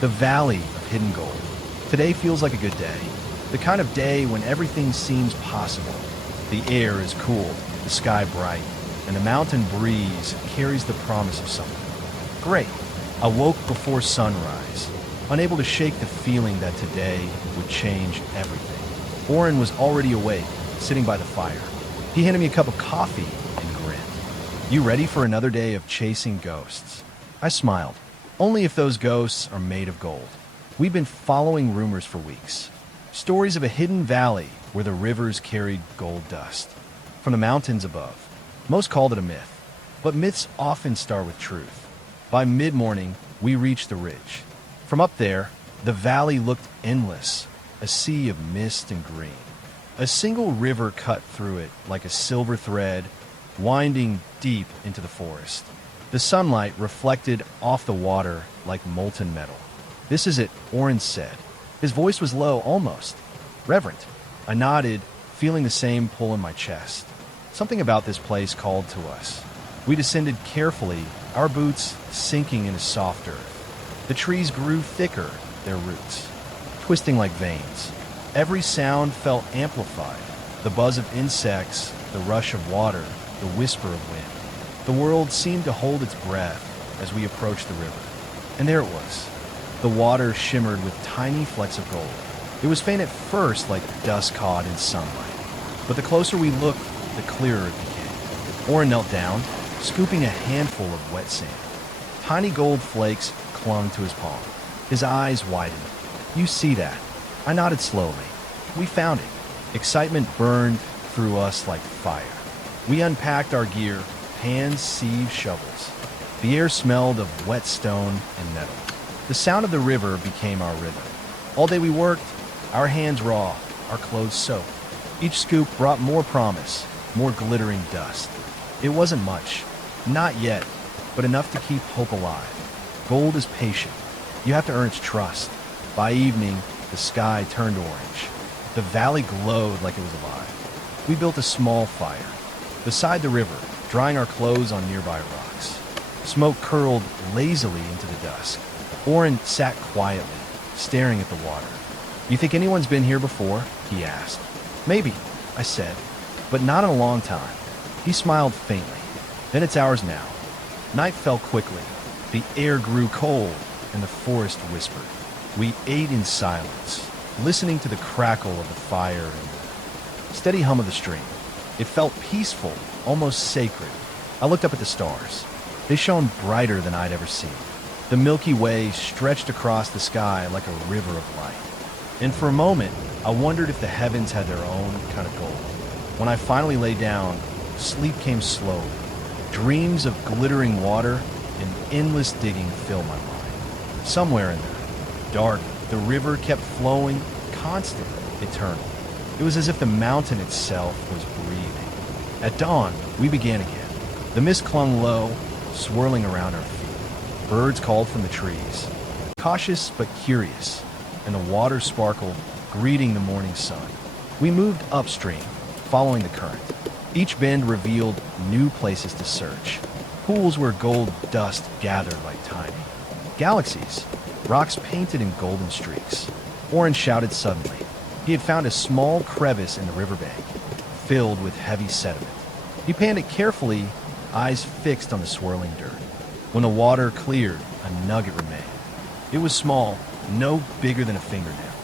The valley of hidden gold. Today feels like a good day. The kind of day when everything seems possible. The air is cool, the sky bright, and the mountain breeze carries the promise of something. Great. I woke before sunrise, unable to shake the feeling that today would change everything. Orin was already awake, sitting by the fire. He handed me a cup of coffee and grinned. You ready for another day of chasing ghosts? I smiled. Only if those ghosts are made of gold. We've been following rumors for weeks. Stories of a hidden valley where the rivers carried gold dust. From the mountains above. Most called it a myth, but myths often start with truth. By mid-morning, we reached the ridge. From up there, the valley looked endless, a sea of mist and green. A single river cut through it like a silver thread, winding deep into the forest. The sunlight reflected off the water like molten metal. "This is it," Orin said. His voice was low, almost reverent. I nodded, feeling the same pull in my chest. Something about this place called to us. We descended carefully, our boots sinking into soft earth. The trees grew thicker, their roots twisting like veins. Every sound felt amplified. The buzz of insects, the rush of water, the whisper of wind. The world seemed to hold its breath as we approached the river. And there it was. The water shimmered with tiny flecks of gold. It was faint at first, like dust caught in sunlight. But the closer we looked, the clearer it became. Orin knelt down, scooping a handful of wet sand. Tiny gold flakes clung to his palm. His eyes widened. "You see that?" I nodded slowly. We found it. Excitement burned through us like fire. We unpacked our gear, hands seized shovels. The air smelled of wet stone and metal. The sound of the river became our rhythm. All day we worked, our hands raw, our clothes soaked. Each scoop brought more promise, more glittering dust. It wasn't much, not yet, but enough to keep hope alive. Gold is patient. You have to earn its trust. By evening, the sky turned orange. The valley glowed like it was alive. We built a small fire beside the river, drying our clothes on nearby rocks. Smoke curled lazily into the dusk. Orin sat quietly, staring at the water. "You think anyone's been here before?" he asked. "Maybe," I said, "but not in a long time." He smiled faintly. "Then it's ours now." Night fell quickly. The air grew cold, and the forest whispered. We ate in silence, listening to the crackle of the fire and the steady hum of the stream. It felt peaceful, almost sacred. I looked up at the stars. They shone brighter than I'd ever seen. The Milky Way stretched across the sky like a river of light. And for a moment, I wondered if the heavens had their own kind of gold. When I finally lay down, sleep came slowly. Dreams of glittering water and endless digging filled my mind. Somewhere in there, dark, the river kept flowing, constant, eternal. It was as if the mountain itself was breathing. At dawn, we began again. The mist clung low, swirling around our feet. Birds called from the trees, cautious but curious, and the water sparkled, greeting the morning sun. We moved upstream, following the current. Each bend revealed new places to search. Pools where gold dust gathered like tiny galaxies, rocks painted in golden streaks. Orin shouted suddenly. He had found a small crevice in the riverbank, filled with heavy sediment. He panned it carefully, eyes fixed on the swirling dirt. When the water cleared, a nugget remained. It was small, no bigger than a fingernail,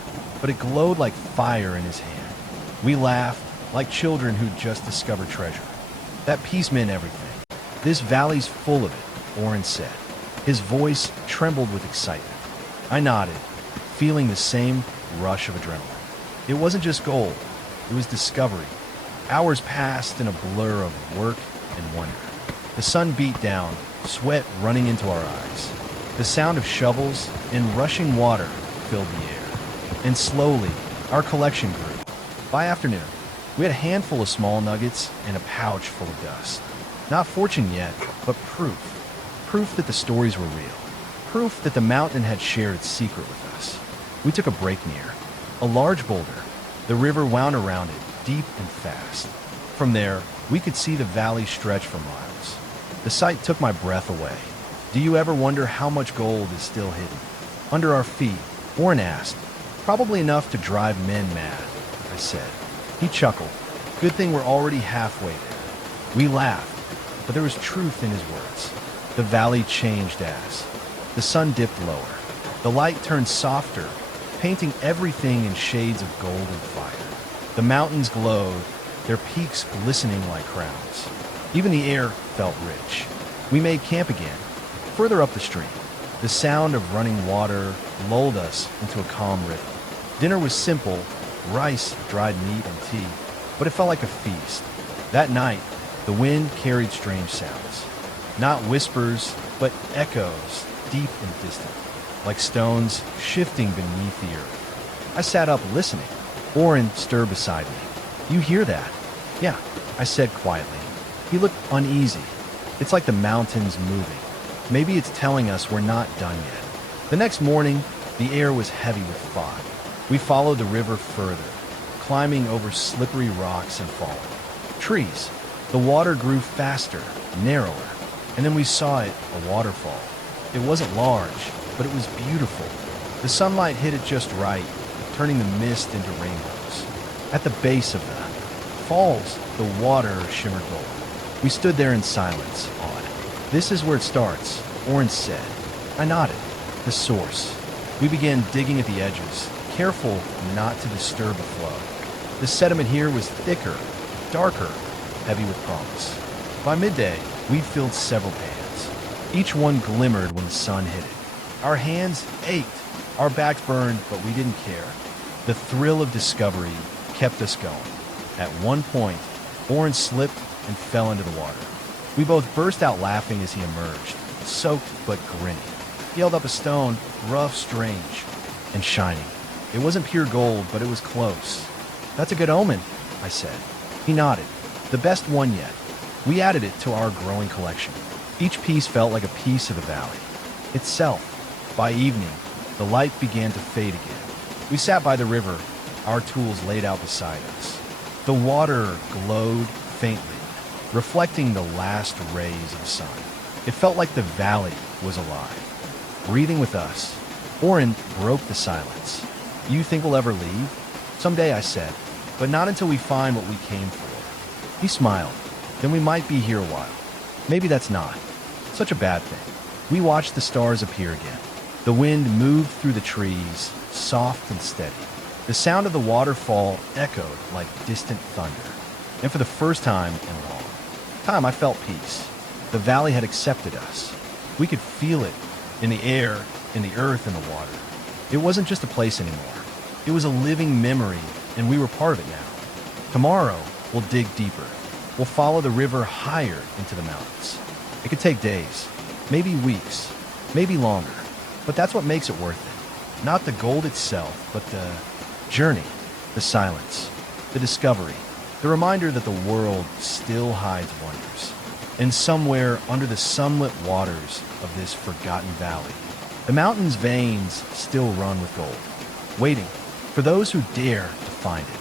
but it glowed like fire in his hand. We laughed, like children who'd just discovered treasure. That piece meant everything. "This valley's full of it," Orin said. His voice trembled with excitement. I nodded, feeling the same rush of adrenaline. It wasn't just gold, it was discovery. Hours passed in a blur of work and wonder. The sun beat down, sweat running into our eyes. The sound of shovels and rushing water filled the air. And slowly, our collection grew. By afternoon, we had a handful of small nuggets and a pouch full of dust. Not fortune yet, but proof. Proof that the stories were real. Proof that the mountain had shared its secret with us. We took a break near a large boulder. The river wound around it, deep and fast. From there, we could see the valley stretch for miles. The sight took my breath away. Do you ever wonder how much gold is still hidden? Under our feet, Orin asked. Probably enough to drive men mad, I said. He chuckled. Good thing we're already halfway there. We laughed, but there was truth in his words. The valley changed as the sun dipped lower. The light turned softer, painting everything in shades of gold and fire. The mountains glowed, their peaks glistening like crowns. Even the air felt rich. We made camp again, further up the stream. The sound of running water lulled us into a calm rhythm. Dinner was simple, rice, dried meat, and tea, but it felt like a feast. That night, the wind carried strange sounds. Not whispers, but echoes, deep and distant, like stones shifting beneath the earth. I sat up listening. Orin stirred beside me. You hear that? Yeah, I said quietly. He looked uneasy. It's like the mountains moving. Maybe it's telling us we're not done yet. The next morning, the air was heavy with fog. We followed the river further, climbing over slippery rocks and falling trees. The water grew faster, narrower, and then we saw it, a waterfall. It wasn't large, but it was beautiful. The sunlight hit it just right, turning the mist into rainbows. At the base of the falls, the water shimmered gold. We stood there in silence, awed. This is where it starts, Orin said. I nodded. The source. We began digging at the edges, careful not to disturb the flow. The sediment here was thicker, darker, heavy with promise. By midday, we'd filled several pans. Each one glimmered when the sun hit it. Our hands ached, our backs burned, but we didn't care. The thrill of discovery kept us going. At one point, Orin slipped and fell into the water. We both burst out laughing as he emerged, soaked but grinning. He held up a stone, rough, strange, and shining. It wasn't pure gold, but it was close. That's a good omen, I said. He nodded. The best one yet. We added it to our growing collection. Each piece felt like a piece of the valley itself. By evening, the light began to fade again. We sat by the river, our tools laid out beside us. The water glowed faintly, reflecting the last rays of the sun. It felt like the valley was alive, breathing with us. Orin broke the silence. You think we'll ever leave? Someday, I said, but not until we find what we came for. He smiled. Then we might be here a while. Maybe that's not such a bad thing. We watched the stars appear again. The wind moved through the trees, soft and steady. The sound of the waterfall echoed like distant thunder. And for the first time in a long time, I felt peace. The valley had accepted us. We could feel it in the air, in the earth, in the water. It wasn't just a place anymore. It was a living memory, and we were part of it now. Tomorrow, we'll dig deeper. We'll follow the river higher into the mountains. It could take days, maybe weeks, maybe longer. But that's what makes it worth it. Not the gold itself, but the journey, the silence, the discovery, the reminder that the world still hides wonders. And somewhere under the sunlit waters of this forgotten valley, the mountain's veins still run with gold, waiting for those who dare to find it.